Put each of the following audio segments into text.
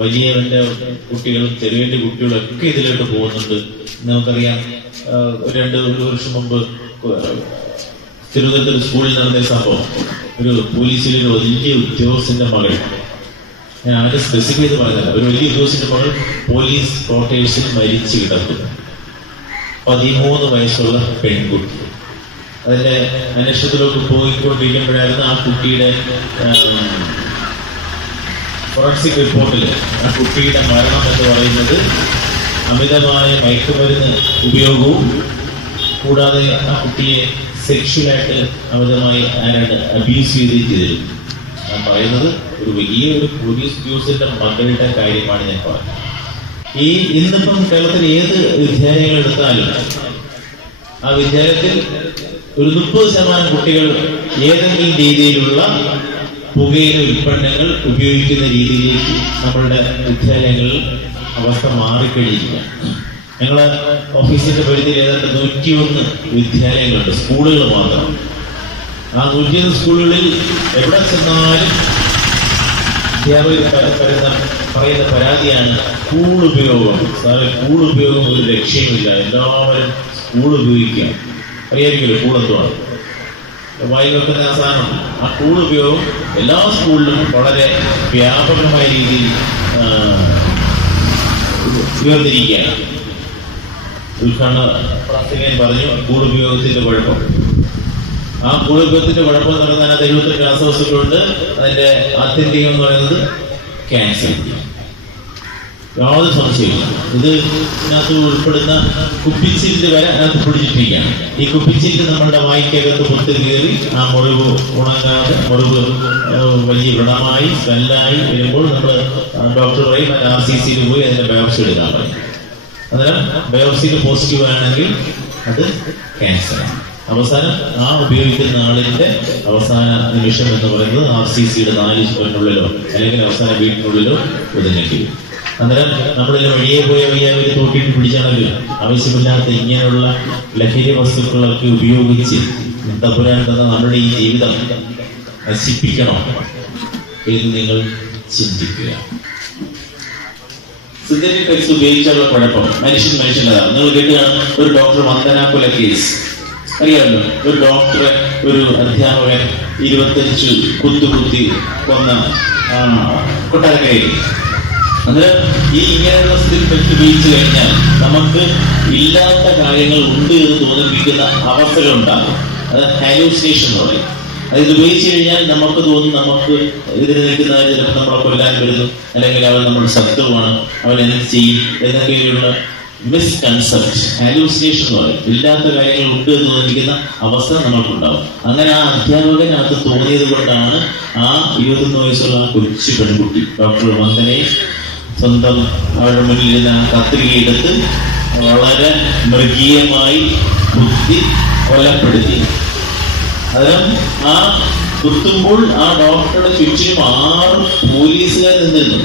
വലിയവന്റെ കുട്ടികളും ചെറിയവന്റെ കുട്ടികളും ഒക്കെ ഇതിലോട്ട് പോകുന്നുണ്ട്. നമുക്കറിയാം, ഒരു വർഷം മുമ്പ് തിരുവനന്തപുരം സ്കൂളിൽ നടന്ന സംഭവം. ഒരു പോലീസിലെ ഒരു വലിയ ഉദ്യോഗസ്ഥന്റെ മകൾ, ഞാൻ ആദ്യം സ്പെസിഫൈ ചെയ്ത് പറഞ്ഞതല്ല, ഒരു വലിയ ഉദ്യോഗസ്ഥന്റെ മകൾ പോലീസ് ക്വാർട്ടേഴ്സിൽ മരിച്ചു കിടക്കുന്നു. 13 വയസ്സുള്ള പെൺകുട്ടി. അതിന്റെ അന്വേഷണത്തിലോട്ട് പോയിക്കൊണ്ടിരിക്കുമ്പോഴായിരുന്നു ആ കുട്ടിയുടെ ഫോറൻസിക് റിപ്പോർട്ടിൽ ആ കുട്ടിയുടെ മരണം എന്ന് പറയുന്നത് അമിതമായ മയക്കുമരുന്ന് ഉപയോഗവും കൂടാതെ ആ കുട്ടിയെ സെക്ഷുവലായിട്ട് അമിതമായി അബ്യൂസ് ചെയ്തിരുന്നു. ഞാൻ പറയുന്നത് ഒരു വലിയ പോലീസ് ഉദ്യോഗസ്ഥന്റെ മകളുടെ കാര്യമാണ് ഞാൻ പറഞ്ഞത്. ഇന്നിപ്പം കേരളത്തിൽ ഏത് വിദ്യാലയങ്ങൾ എടുത്താലും ആ വിദ്യാലയത്തിൽ ഒരു 30% കുട്ടികൾ ഏതെങ്കിലും രീതിയിലുള്ള പുകയില ഉൽപ്പന്നങ്ങൾ ഉപയോഗിക്കുന്ന രീതിയിലേക്ക് നമ്മളുടെ വിദ്യാലയങ്ങളിൽ അവസ്ഥ മാറിക്കഴിഞ്ഞിരിക്കുകയാണ്. ഞങ്ങളെ ഓഫീസിന്റെ പരിധിയിൽ ഏതാണ്ട് 101 വിദ്യാലയങ്ങളുണ്ട്, സ്കൂളുകൾ മാത്രം. ആ 101 സ്കൂളുകളിൽ എവിടെ ചെന്നാലും അധ്യാപകർ പറയുന്ന പരാതിയാണ് സ്കൂൾ ഉപയോഗം. സാറേ, സ്കൂൾ ഉപയോഗം ഒരു ലക്ഷ്യമില്ല, എല്ലാവരും സ്കൂൾ ഉപയോഗിക്കുക. അറിയായിരിക്കുമല്ലോ സ്കൂൾ എന്തുവാണ്, വായി വെക്കുന്ന ആ സാധനം. ആ സ്കൂൾ ഉപയോഗം എല്ലാ സ്കൂളിലും വളരെ വ്യാപകമായ രീതിയിൽ ഉയർന്നിരിക്കുകയാണ്. ഉദ്ഘാടന പ്രാർത്ഥനയിൽ പറഞ്ഞു സ്കൂൾ ഉപയോഗത്തിന്റെ കുഴപ്പം. ആ സ്കൂൾ ഉപയോഗത്തിന്റെ കുഴപ്പം എന്ന് പറയുന്നത് അതിനകത്ത് 78 രാസവസ്തുക്കളുണ്ട്. അതിന്റെ ആത്യന്തികം എന്ന് പറയുന്നത് ക്യാൻസർ. യാതൊരു സംശയമില്ല. ഇതിനകത്ത് ഉൾപ്പെടുന്ന കുപ്പിച്ചില്ല് വരെ അതിനകത്ത് പിടിച്ചിട്ടിരിക്കുകയാണ്. ഈ കുപ്പിച്ചില്ല് നമ്മളുടെ വായിക്കകത്ത് പൊത്ത് കയറി ആ മുറിവ് ഉണങ്ങാതെ മുറിവ് വലിയ വ്രണമായി സ്മെല്ലായി വരുമ്പോൾ നമ്മൾ ഡോക്ടർ പറയും RCCയിൽ പോയി അതിന്റെ ബയോപ്സി എടുക്കാൻ പറയും. അന്നേരം ബയോപ്സിയിൽ പോസിറ്റീവ് ആണെങ്കിൽ അത് ക്യാൻസറാണ്. അവസാനം ആ ഉപയോഗിക്കുന്ന ആളിന്റെ അവസാന നിമിഷം എന്ന് പറയുന്നത് RCCയുടെ 4 ചുവരിനുള്ളിലോ അല്ലെങ്കിൽ അവസാന വീട്ടിനുള്ളിലോ ഒതുങ്ങേണ്ടി വരും. അന്നേരം നമ്മളിലെ വഴിയെ പോയ വയ്യാവര് തോട്ടിട്ട് പിടിച്ചാണല്ലോ ആവശ്യമില്ലാത്ത ഇങ്ങനെയുള്ള ലഹരി വസ്തുക്കളൊക്കെ ഉപയോഗിച്ച് തമ്പുരാൻ തന്ന നമ്മുടെ ഈ ജീവിതം നശിപ്പിക്കണോ എന്ന് നിങ്ങൾ ചിന്തിക്കുക. സിന്തറ്റിക് ഡ്രഗ്സ് ഉപയോഗിച്ചുള്ള കുഴപ്പം മനുഷ്യൻ്റെതാണ്. നിങ്ങൾ കേട്ടുകയാണ് ഒരു ഡോക്ടർ വന്ദനാകുല കേസ് അറിയാമല്ലോ. ഒരു ഡോക്ടറെ ഒരു അധ്യാപകൻ 25 കുത്തി കൊന്ന കൊട്ടാരക്കരയിൽ. അന്നേരം ഇങ്ങനെയുള്ള സ്ഥിതി ഉപയോഗിച്ചു കഴിഞ്ഞാൽ നമുക്ക് ഇല്ലാത്ത കാര്യങ്ങൾ ഉണ്ട് എന്ന് തോന്നിപ്പിക്കുന്ന അവസ്ഥകളുണ്ടാകും. അത് ഹാലൂസിനേഷൻ എന്ന് പറയും. അത് ഉപയോഗിച്ചു കഴിഞ്ഞാൽ നമുക്ക് തോന്നും നമുക്ക് ഇതിന് നിൽക്കുന്ന ചിലപ്പോൾ നമ്മളെ കൊല്ലാൻ വരുന്നു, അല്ലെങ്കിൽ അവൻ നമ്മുടെ ശത്രുവാണ്, അവൻ എന്ത് ചെയ്യും എന്നൊക്കെയുള്ള മിസ്കൺസെപ്റ്റ്, ഹാലൂസിനേഷൻ എന്ന് പറയും. ഇല്ലാത്ത കാര്യങ്ങൾ ഉണ്ട് എന്ന് തോന്നിപ്പിക്കുന്ന അവസ്ഥ നമുക്കുണ്ടാവും. അങ്ങനെ ആ അധ്യാപകനകത്ത് തോന്നിയത് കൊണ്ടാണ് ആ 21 വയസ്സുള്ള ആ കൊച്ചു പെൺകുട്ടി ഡോക്ടർ വന്ദനയെ സ്വന്തം അവരുടെ മുന്നിൽ നിന്ന് കത്രികയെടുത്ത് വളരെ മൃഗീയമായി കുത്തി കൊലപ്പെടുത്തി. അതിനും ആ കുത്തുമ്പോൾ ആ ഡോക്ടറുടെ ചുറ്റിനും 6 പോലീസുകാർ നിന്നിരുന്നു.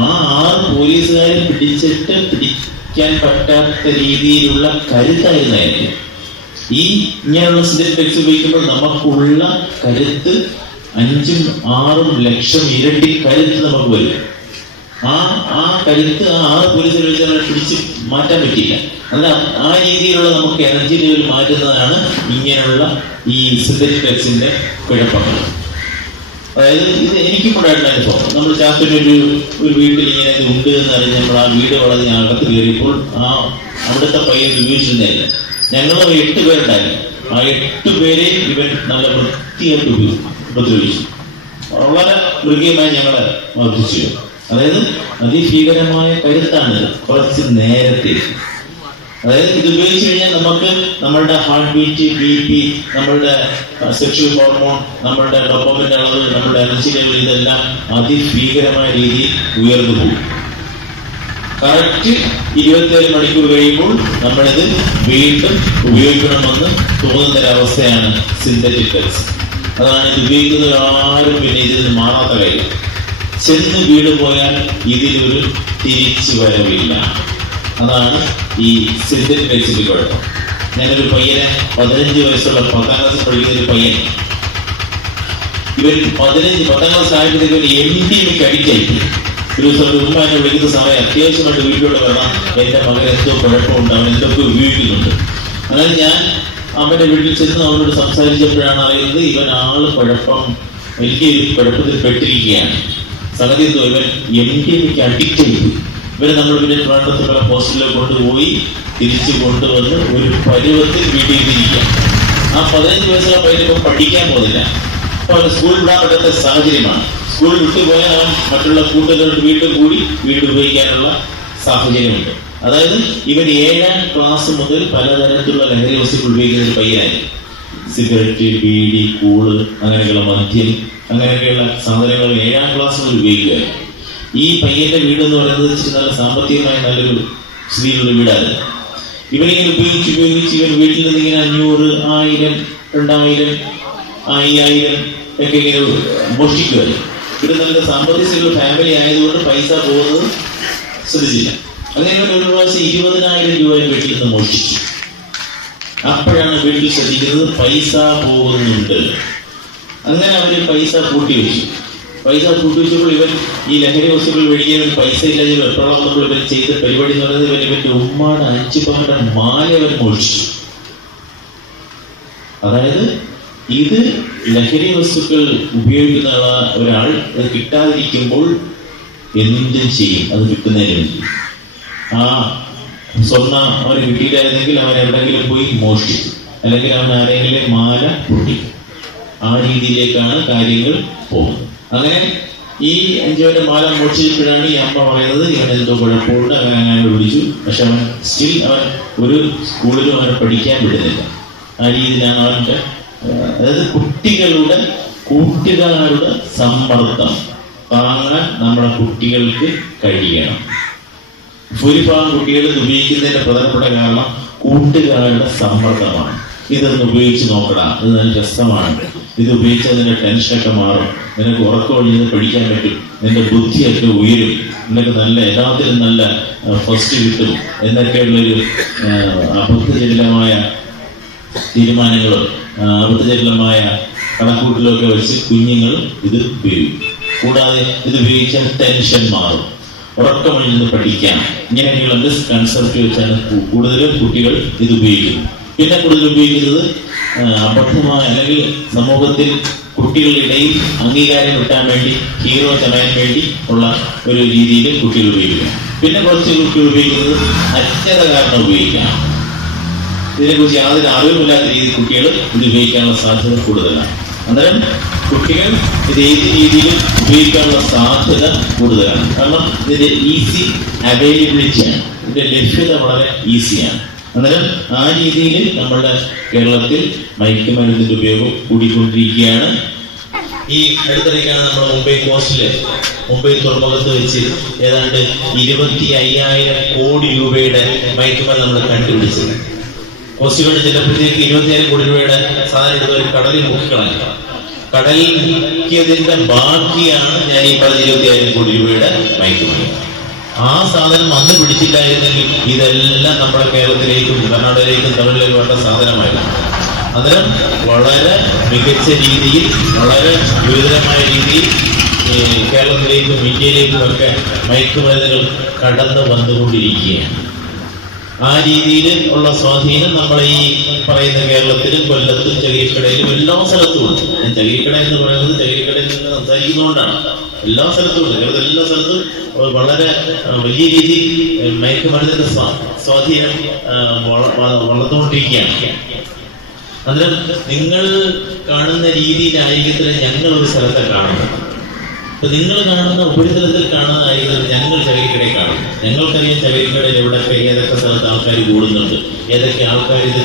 ആ 6 പോലീസുകാരെ പിടിക്കാൻ പറ്റാത്ത രീതിയിലുള്ള കരുത്തായിരുന്നു. ഇങ്ങനെയുള്ള സിന്തറ്റിക് ഡ്രഗ്സ് ഉപയോഗിക്കുമ്പോൾ നമുക്കുള്ള കരുത്ത് 5-6 ലക്ഷം ഇരട്ടി കരുത്ത് നമുക്ക് വരും. ആ കരുത്ത് ആ 6 പോലീസുകാർ വെച്ച് പിടിച്ച് മാറ്റാൻ പറ്റില്ല. അല്ല, ആ രീതിയിലുള്ള നമുക്ക് എനർജി ലെവൽ മാറ്റുന്നതാണ് ഇങ്ങനെയുള്ള ഈ സിന്തറ്റിക് ഡ്രഗ്സിന്റെ കുഴപ്പങ്ങൾ. അതായത് ഇത് എനിക്കും ഉണ്ടായിട്ടുള്ള അനുഭവം. നമ്മൾ ചാത്തൂര് ഒരു വീട്ടിൽ ഇങ്ങനെ ഉണ്ട് എന്ന് അറിഞ്ഞ് നമ്മൾ ആ വീട് വളഞ്ഞ് അകത്ത് കയറിയപ്പോൾ അവിടുത്തെ പയ്യൻ ഉപയോഗിച്ചിരുന്നില്ല. ഞങ്ങൾ 8 പേരുണ്ടായിരുന്നു. ആ 8 പേരെ ഇവൻ നല്ല വൃത്തിയായിട്ട് ഉപദ്രവിച്ചു. വളരെ മൃഗീയമായി ഞങ്ങളെ വർദ്ധിച്ചു. അതായത് അതിഭീകരമായ കരുത്താണ് കുറച്ച് നേരത്തെ. അതായത് ഇത് ഉപയോഗിച്ച് കഴിഞ്ഞാൽ നമുക്ക് നമ്മളുടെ ഹാർട്ട് ബീറ്റ്, BP, നമ്മളുടെ സെക്ഷൽ ഹോർമോൺ, നമ്മളുടെ ഡോപാമിന്റെ അളവ്, നമ്മുടെ എനർജി ലെവൽ ഇതെല്ലാം അതിഭീകരമായ രീതിയിൽ ഉയർന്നു പോകും. കറക്റ്റ് 27 മണിക്കൂർ കഴിയുമ്പോൾ നമ്മളിത് വീണ്ടും ഉപയോഗിക്കണമെന്ന് തോന്നുന്നൊരവസ്ഥയാണ് സിന്തറ്റിക് ഡ്രഗ്സ്. അതാണ് ഇത് ഉപയോഗിക്കുന്നത് ആരും പിന്നെ ഇതിൽ നിന്ന് മാറാത്ത കാര്യം. ചെന്ന് വീട് പോയാൽ ഇതിലൊരു തിരിച്ചു വരവില്ല. അതാണ് ഈ സിന്തറ്റിക് ഡ്രഗ്സിന്റെ കുഴപ്പം. ഞാനൊരു പയ്യനെ 15 വയസ്സുള്ള 10ാം ക്ലാസ്സിൽ പഠിക്കുന്ന ഒരു പയ്യൻ ഇവർ 10ാം ക്ലാസ് ആയപ്പോഴത്തേക്ക് ഒരു MDMA അഡിക്റ്റായി. ഒരു ദിവസം ഒരു ഉമ്മ എന്നെ വിളിക്കുന്ന സമയം അത്യാവശ്യമായിട്ട് വീട്ടിലോട്ട് വരണം, എൻ്റെ മകൻ എന്തോ കുഴപ്പമുണ്ട്, അവൻ എന്തൊക്കെ ഉപയോഗിക്കുന്നുണ്ട്. അങ്ങനെ ഞാൻ അവൻ്റെ വീട്ടിൽ ചെന്ന് അവനോട് സംസാരിച്ചപ്പോഴാണ് അറിയുന്നത് ഇവൻ കുഴപ്പം, വലിയ കുഴപ്പത്തിൽ പെട്ടിരിക്കുകയാണ്. സംഗതി എന്തോ, ഇവൻ MDMA അഡിക്റ്റ് ചെയ്തു. ഇവരെ നമ്മൾ പിന്നെ ട്രിവാൻഡ്രത്തുള്ള ഹോസ്റ്റലിൽ കൊണ്ടുപോയി തിരിച്ചു കൊണ്ടുവന്ന് ഒരു പരുവത്തിൽ വീട്ടിൽ ഇരിക്കുക. ആ 15 വയസ്സുള്ള പയ്യനിപ്പം പഠിക്കാൻ പോകുന്നില്ല. അപ്പോൾ അവന് സ്കൂൾ വിടാൻ പറ്റാത്ത സാഹചര്യമാണ്. സ്കൂൾ വിട്ടുപോയാൽ അവൻ മറ്റുള്ള കൂട്ടുകാരോട് വീണ്ടും ഉപയോഗിക്കാനുള്ള സാഹചര്യമുണ്ട്. അതായത് ഇവൻ 7ാം ക്ലാസ് മുതൽ പലതരത്തിലുള്ള ലഹരി വസ്തുക്കൾ ഉപയോഗിക്കുന്ന ഒരു പയ്യനായി. സിഗരറ്റ്, ബീഡി, കൂള്, അങ്ങനെയൊക്കെയുള്ള മദ്യം, അങ്ങനെയൊക്കെയുള്ള സാധനങ്ങൾ 7ാം ക്ലാസ് മുതൽ ഉപയോഗിക്കുക. ഈ പയ്യന്റെ വീട് എന്ന് പറയുന്നത് നല്ല സാമ്പത്തികമായി നല്ലൊരു സ്ഥിതിയിലുള്ള വീടാണ്. ഇവനിങ്ങനെ ഉപയോഗിച്ച് ഇവൻ വീട്ടിൽ നിന്ന് ഇങ്ങനെ 500, 1000, 2000, 5000 ഒക്കെ ഇങ്ങനെ മോഷ്ടിക്കുമല്ലോ. ഇത് നല്ല സാമ്പത്തിക ഫാമിലി ആയതുകൊണ്ട് പൈസ പോകുന്നത് ശ്രദ്ധിച്ചില്ല. അങ്ങനെ ഒരു പ്രാവശ്യം 20,000 രൂപ വീട്ടിൽ നിന്ന് മോഷ്ടിച്ചു. അപ്പോഴാണ് വീട്ടിൽ ശ്രദ്ധിക്കുന്നത് പൈസ പോകുന്നുണ്ട്. അങ്ങനെ അവര് പൈസ കൂട്ടി വെച്ചപ്പോൾ ഇവൻ ഈ ലഹരി വസ്തുക്കൾ മേടിക്കാൻ പൈസ ഇല്ലാതെ വെപ്രോളം വന്നപ്പോൾ ഇവൻ ചെയ്ത പരിപാടി എന്ന് പറയുന്നത് ഇവന്റെ ഉമ്മാടെ 5 പവന്റെ മാല അവൻ മോഷിച്ചു. അതായത് ഇത് ലഹരി വസ്തുക്കൾ ഉപയോഗിക്കുന്ന ഒരാൾ അത് കിട്ടാതിരിക്കുമ്പോൾ എന്തും ചെയ്യും, അത് കിട്ടുന്നതിന് വേണ്ടി. ആ സ്വർണ്ണ അവന് കിട്ടിയില്ലായിരുന്നെങ്കിൽ അവൻ എവിടെയെങ്കിലും പോയി മോഷ്ടിക്കും, അല്ലെങ്കിൽ അവൻ ആരെങ്കിലും മാല പൊട്ടിക്കും. ആ രീതിയിലേക്കാണ് കാര്യങ്ങൾ പോകുന്നത്. അങ്ങനെ ഈ 5 മാല മോഷിച്ചപ്പോഴാണ് ഈ അമ്മ പറയുന്നത് ഇവൻ എന്തോ കുഴപ്പമുണ്ട്. അങ്ങനെ വിളിച്ചു. പക്ഷെ അവൻ സ്റ്റിൽ അവൻ ഒരു സ്കൂളിലും അവനെ പഠിക്കാൻ വിടുന്നില്ല. ആ രീതിയിലാണ് അവൻ്റെ, അതായത് കുട്ടികളുടെ കൂട്ടുകാരുടെ സമ്മർദ്ദം താങ്ങാൻ നമ്മുടെ കുട്ടികൾക്ക് കഴിയണം. ഭൂരിഭാഗം കുട്ടികൾ ഉപയോഗിക്കുന്നതിന്റെ പ്രധാനപ്പെട്ട കാരണം കൂട്ടുകാരുടെ സമ്മർദ്ദമാണ്. ഇതൊന്ന് ഉപയോഗിച്ച് നോക്കടാ, ഇത് നല്ല രസമാണ്, ഇത് ഉപയോഗിച്ചാൽ നിന്റെ ടെൻഷനൊക്കെ മാറും, നിനക്ക് ഉറക്കം ഒഴിഞ്ഞ് പഠിക്കാൻ പറ്റും, നിന്റെ ബുദ്ധിയൊക്കെ ഉയരും, നിനക്ക് നല്ല എല്ലാത്തിലും നല്ല ഫസ്റ്റ് കിട്ടും എന്നൊക്കെയുള്ളൊരു അബദ്ധജടിലമായ തീരുമാനങ്ങളും അബദ്ധജടിലമായ കണക്കൂട്ടലൊക്കെ വെച്ച് കുഞ്ഞുങ്ങൾ ഇത് ഉപയോഗിക്കും. കൂടാതെ ഇത് ഉപയോഗിച്ചാൽ ടെൻഷൻ മാറും, ഉറക്കമൊഴിഞ്ഞ് പഠിക്കാം, ഇങ്ങനെയൊക്കെയുള്ള മിസ്കൺസെപ്റ്റ് വെച്ചാണ് കൂടുതലും കുട്ടികൾ ഇത് ഉപയോഗിക്കുന്നത്. പിന്നെ കൂടുതൽ ഉപയോഗിക്കുന്നത് അബദ്ധമായ അല്ലെങ്കിൽ സമൂഹത്തിൽ കുട്ടികളുടെ ഇടയിൽ അംഗീകാരം കിട്ടാൻ വേണ്ടി, ഹീറോ ചമയാൻ വേണ്ടി ഉള്ള ഒരു രീതിയിൽ കുട്ടികൾ ഉപയോഗിക്കാം. പിന്നെ കുറച്ച് കുട്ടികൾ ഉപയോഗിക്കുന്നത് അജ്ഞത കാരണം ഉപയോഗിക്കാം. ഇതിനെക്കുറിച്ച് യാതൊരു അറിവുമില്ലാത്ത രീതിയിൽ കുട്ടികൾ ഇത് ഉപയോഗിക്കാനുള്ള സാധ്യത കൂടുതലാണ്. അന്നേരം കുട്ടികൾ ഇത് ഏത് രീതിയിലും ഉപയോഗിക്കാനുള്ള സാധ്യത കൂടുതലാണ്. കാരണം ഇതിന്റെ ഈസി അവൈലബിലിറ്റിയാണ്, ഇതിന്റെ ലഭ്യത വളരെ ഈസിയാണ്. അന്നേരം ആ രീതിയിൽ നമ്മുടെ കേരളത്തിൽ മയക്കുമരുന്നിന്റെ ഉപയോഗം കൂടിക്കൊണ്ടിരിക്കുകയാണ്. ഈ അടുത്തിടയ്ക്കാണ് നമ്മുടെ മുംബൈ കോസ്റ്റില്, മുംബൈ തുറമുഖത്ത് വെച്ച് ഏതാണ്ട് 25,000 കോടി രൂപയുടെ മയക്കുമരുന്ന് നമ്മൾ കണ്ടുപിടിച്ചത്. കോസ്റ്റ് ഗാർഡ് ചെല്ലപ്പോഴത്തേക്ക് 25,000 കോടി രൂപയുടെ സാധനം എടുത്ത് ഒരു കടലിൽ മുക്കിക്കളഞ്ഞു. കടലിൽ മുക്കിയതിന്റെ ബാക്കിയാണ് ഞാൻ ഈ പറഞ്ഞ 25,000 കോടി രൂപയുടെ മയക്കുമരുന്ന്. ആ സാധനം അന്ന് പിടിച്ചില്ലായിരുന്നെങ്കിൽ ഇതെല്ലാം നമ്മുടെ കേരളത്തിലേക്കും കർണാടകയിലേക്കും തമിഴിലേക്കും വേണ്ട സാധനമായിരുന്നു. അന്നേരം വളരെ മികച്ച രീതിയിൽ, വളരെ ഗുരുതരമായ രീതിയിൽ കേരളത്തിലേക്കും ഇന്ത്യയിലേക്കും ഒക്കെ മയക്കുമരുന്നുകൾ കടന്നു വന്നുകൊണ്ടിരിക്കുകയാണ്. ആ രീതിയിൽ ഉള്ള സ്വാധീനം നമ്മളെ ഈ പറയുന്ന കേരളത്തിലും കൊല്ലത്തും ചകിരിക്കടയിലും എല്ലാ സ്ഥലത്തും ഉണ്ട്. ഞാൻ ചകിരിക്കട എന്ന് പറയുന്നത് ചകിരിക്കടയിൽ നിന്ന് സംസാരിക്കുന്നതുകൊണ്ടാണ്. എല്ലാ സ്ഥലത്തും ഉണ്ട്. കേരളത്തിൽ എല്ലാ സ്ഥലത്തും വളരെ വലിയ രീതിയിൽ മയക്കുമരുന്നിന്റെ സ്വാധീനം വളർന്നുകൊണ്ടിരിക്കുകയാണ്. അന്നേരം നിങ്ങൾ കാണുന്ന രീതിയിലായിരിക്കത്തില്ല ഞങ്ങൾ ഒരു സ്ഥലത്തെ കാണുന്നത്. അപ്പൊ നിങ്ങൾ കാണുന്ന ഉപരിതലത്തിൽ കാണുന്ന ആയിരിക്കും ഞങ്ങൾ ചകിരിക്കടയിൽ കാണും. ഞങ്ങൾക്കറിയാം ചകിരിക്കടയിൽ എവിടെയൊക്കെ ഏതൊക്കെ സ്ഥലത്ത് ആൾക്കാർ കൂടുന്നുണ്ട്, ഏതൊക്കെ ആൾക്കാർ ഇത്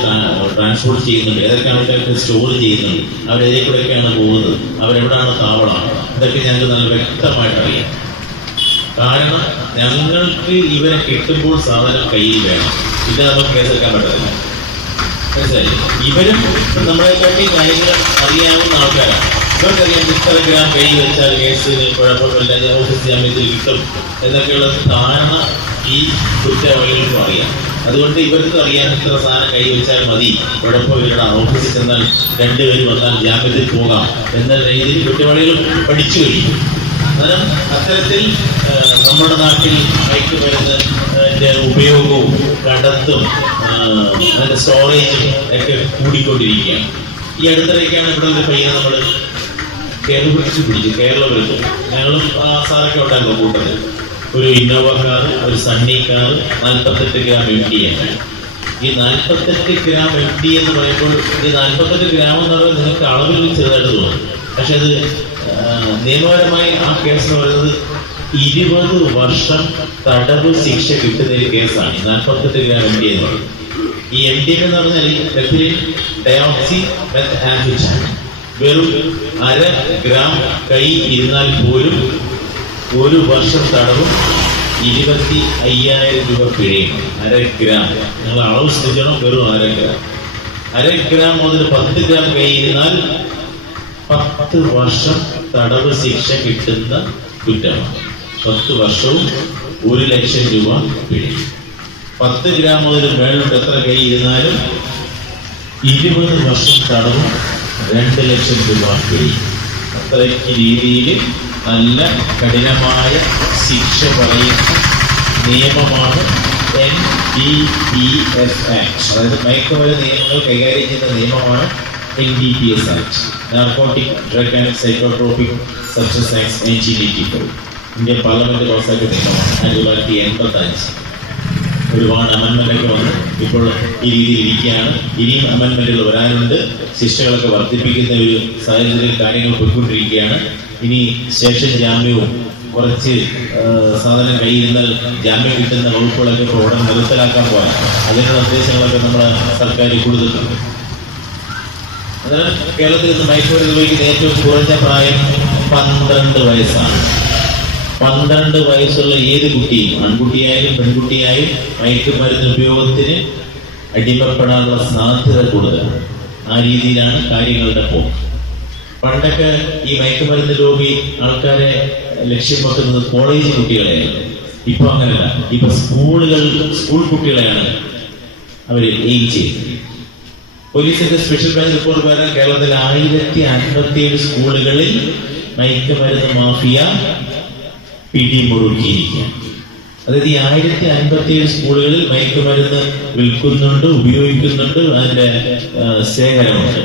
ട്രാൻസ്പോർട്ട് ചെയ്യുന്നുണ്ട്, ഏതൊക്കെ ആൾക്കാർക്ക് സ്റ്റോർ ചെയ്യുന്നുണ്ട്, അവരേതിൽ കൂടെയൊക്കെയാണ് പോകുന്നത്, അവരെവിടെയാണ് താവളം, ഇതൊക്കെ ഞങ്ങൾക്ക് നല്ല വ്യക്തമായിട്ട് അറിയാം. കാരണം ഞങ്ങൾക്ക് ഇവരെ കിട്ടുമ്പോൾ സാധനം കയ്യിൽ വേണം, ഇത് നമുക്ക് കേസെടുക്കാൻ പറ്റത്തില്ല. മനസ്സിലായി? ഇവരും നമ്മളെക്കാട്ടി കാര്യങ്ങൾ അറിയാവുന്ന ആൾക്കാരാണ്. ഇവർക്കറിയാം ഇത്ര ഗ്രാം കൈ വെച്ചാൽ കേസിന് കുഴപ്പമില്ല, ഓഫീസ് ജാമ്യത്തിൽ കിട്ടും എന്നൊക്കെയുള്ള ധാരണ ഈ കുറ്റവാളികൾക്കും അറിയാം. അതുകൊണ്ട് ഇവർക്ക് അറിയാൻ ഇത്ര സാധനം കൈവച്ചാൽ മതി, കുഴപ്പം ഇവരുടെ ഓഫീസിൽ ചെന്നാൽ രണ്ടുപേര് വന്നാൽ ജാമ്യത്തിൽ പോകാം എന്ന രീതിയിൽ കുറ്റവാളികൾ പഠിച്ചു കഴിയും. അന്നേരം അത്തരത്തിൽ നമ്മുടെ നാട്ടിൽ മയക്കുമരുന്നിന്റെ ഉപയോഗവും കടത്തും അതിന്റെ സ്റ്റോറേജും ഒക്കെ കൂടിക്കൊണ്ടിരിക്കുകയാണ്. ഈ അടുത്തിടയ്ക്കാണ് ഇവിടെ ഒരു പയ്യനെ നമ്മൾ പിടിച്ചു കേരളത്തിൽ. ഞങ്ങളും സാറൊക്കെ ഉണ്ടായിരുന്നു കൂട്ടത്തിൽ. ഒരു ഇന്നോവ കാർ, ഒരു സണ്ണി കാർ, 48 ഗ്രാം MD ആണ്. ഈ 48 ഗ്രാം MD എന്ന് പറയുമ്പോൾ ഈ 48 ഗ്രാം എന്ന് പറയുന്നത് നിങ്ങൾക്ക് അളവിൽ ചെറുതായിട്ട് തോന്നും. പക്ഷെ അത് നിയമപരമായി ആ കേസ് എന്ന് പറയുന്നത് 20 വർഷം തടവ് ശിക്ഷ കിട്ടുന്ന ഒരു കേസാണ് ഈ 48 ഗ്രാം MD എന്ന് പറയുന്നത്. ഈ MD എന്ന് പറഞ്ഞാൽ മെഥിലിൻ ഡയോക്സി മെത്ത് ആംഫെറ്റാമിൻ. വെറും 1/2 ഗ്രാം കൈ ഇരുന്നാൽ പോലും 1 വർഷം തടവും 25,000 രൂപ പിഴയും. 1/2 ഗ്രാം നിങ്ങൾ അളവ് ശ്രദ്ധിക്കണം. വെറും 1/2 ഗ്രാം. 1/2 ഗ്രാം മുതൽ 10 ഗ്രാം കൈ ഇരുന്നാൽ 10 വർഷം തടവ് ശിക്ഷ കിട്ടുന്ന കുറ്റമാണ്. 10 വർഷവും 1 ലക്ഷം രൂപ പിഴയും. 10 ഗ്രാം മുതൽ മേലോട്ട് എത്ര കൈ ഇരുന്നാലും 20 വർഷം തടവും 2 ലക്ഷം രൂപ പിഴയും. അത്രയ്ക്ക് രീതിയിൽ നല്ല കഠിനമായ ശിക്ഷ പറയുന്ന നിയമമാണ് NDPS ആക്ട്. അതായത് മയക്കുമരുന്ന് നിയമങ്ങൾ കൈകാര്യം ചെയ്യുന്ന നിയമമാണ് NDPS act, narcotic drug and psychotropic substance act 1984. Indian parliament പാസാക്കിയ നിയമമാണ് 1985. ഒരുപാട് അമെന്റ്മെന്റൊക്കെ വന്ന് ഇപ്പോൾ ഈ രീതിയിൽ ഇരിക്കുകയാണ്. ഇനിയും അമെന്റ്മെന്റുകൾ വരാനുണ്ട്. ശിക്ഷകളൊക്കെ വർദ്ധിപ്പിക്കുന്ന ഒരു സാഹചര്യത്തിൽ കാര്യങ്ങൾ പോയിക്കൊണ്ടിരിക്കുകയാണ്. ഇനി സ്റ്റേഷൻ ജാമ്യവും കുറച്ച് സാധനം കയ്യിരുന്നാൽ ജാമ്യം കിട്ടുന്ന വകുപ്പുകളൊക്കെ ഇപ്പോൾ ഉടൻ നിർത്തലാക്കാൻ പോകാൻ അതിനുള്ള നിർദ്ദേശങ്ങളൊക്കെ നമ്മുടെ സർക്കാർ കൊടുത്തിട്ടുണ്ട്. അതിനാൽ കേരളത്തിൽ നിന്ന് മയക്കുമരുന്ന് ഉപയോഗിക്കുന്ന ഏറ്റവും കുറഞ്ഞ പ്രായം 12 വയസ്സാണ്. 12 വയസ്സുള്ള ഏത് കുട്ടിയും, ആൺകുട്ടിയായാലും പെൺകുട്ടിയായും, മയക്കുമരുന്ന് ഉപയോഗത്തിന് അടിമപ്പെടാനുള്ള സാധ്യത കൂടുതലാണ്. ആ രീതിയിലാണ് കാര്യങ്ങളുടെ പോക്ക്. പണ്ടൊക്കെ ഈ മയക്കുമരുന്ന് രോഗി ആൾക്കാരെ ലക്ഷ്യം വെക്കുന്നത് കോളേജ് കുട്ടികളെയാണ്. ഇപ്പൊ അങ്ങനെയല്ല. ഇപ്പൊ സ്കൂൾ കുട്ടികളെയാണ് അവർ എയിം ചെയ്യുന്നത്. പോലീസിന്റെ സ്പെഷ്യൽ ബ്രാഞ്ച് റിപ്പോർട്ട് പ്രകാരം കേരളത്തിൽ 1057 സ്കൂളുകളിൽ മയക്കുമരുന്ന് മാഫിയ പിടിമുറുക്കിയിരിക്കുകയാണ്. അതായത് ഈ 1057 സ്കൂളുകളിൽ മയക്കുമരുന്ന് വിൽക്കുന്നുണ്ട്, ഉപയോഗിക്കുന്നുണ്ട്, അതിന്റെ ശേഖരമുണ്ട്.